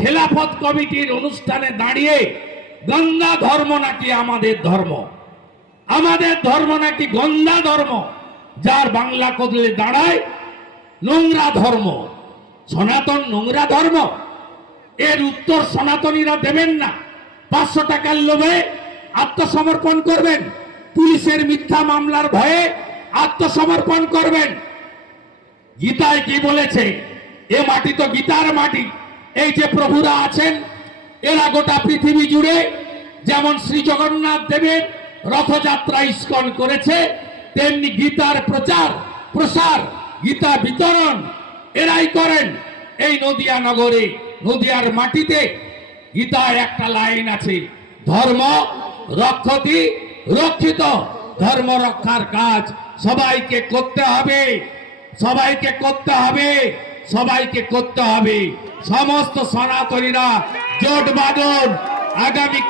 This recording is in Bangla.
খেলাফত কমিটির অনুষ্ঠানে দাঁড়িয়ে গন্দা ধর্ম নাকি আমাদের ধর্ম, আমাদের ধর্ম নাকি গন্দা ধর্ম, যার বাংলা কদলে দাঁড়ায় নোংরা ধর্ম। সনাতন নোংরা ধর্ম? এর উত্তর সনাতনীরা দেবেন না। 500 টাকার লোভে আত্মসমর্পণ করবেন, পুলিশের মিথ্যা মামলার ভয়ে আত্মসমর্পণ করবেন। গীতায় কি বলেছে? এ মাটি তো গীতার মাটি। এই যে প্রভুরা আছেন, এরা গোটা পৃথিবী জুড়ে যেমন শ্রী জগন্নাথ দেবের রথযাত্রা ইস্কন করেছে, তেমনি গীতার প্রচার প্রসার, গীতা বিতরণ এরাই করেন। এই নদিয়া নগরে, নদিয়ার মাটিতে গীতায় একটা লাইন আছে, ধর্ম রক্ষতি রক্ষিত। ধর্ম রক্ষার কাজ সবাইকে করতে হবে, সবাইকে করতে হবে, সবাইকে করতে হবে। সমস্ত সনাতনীরা জোট বাঁধুন। আগামী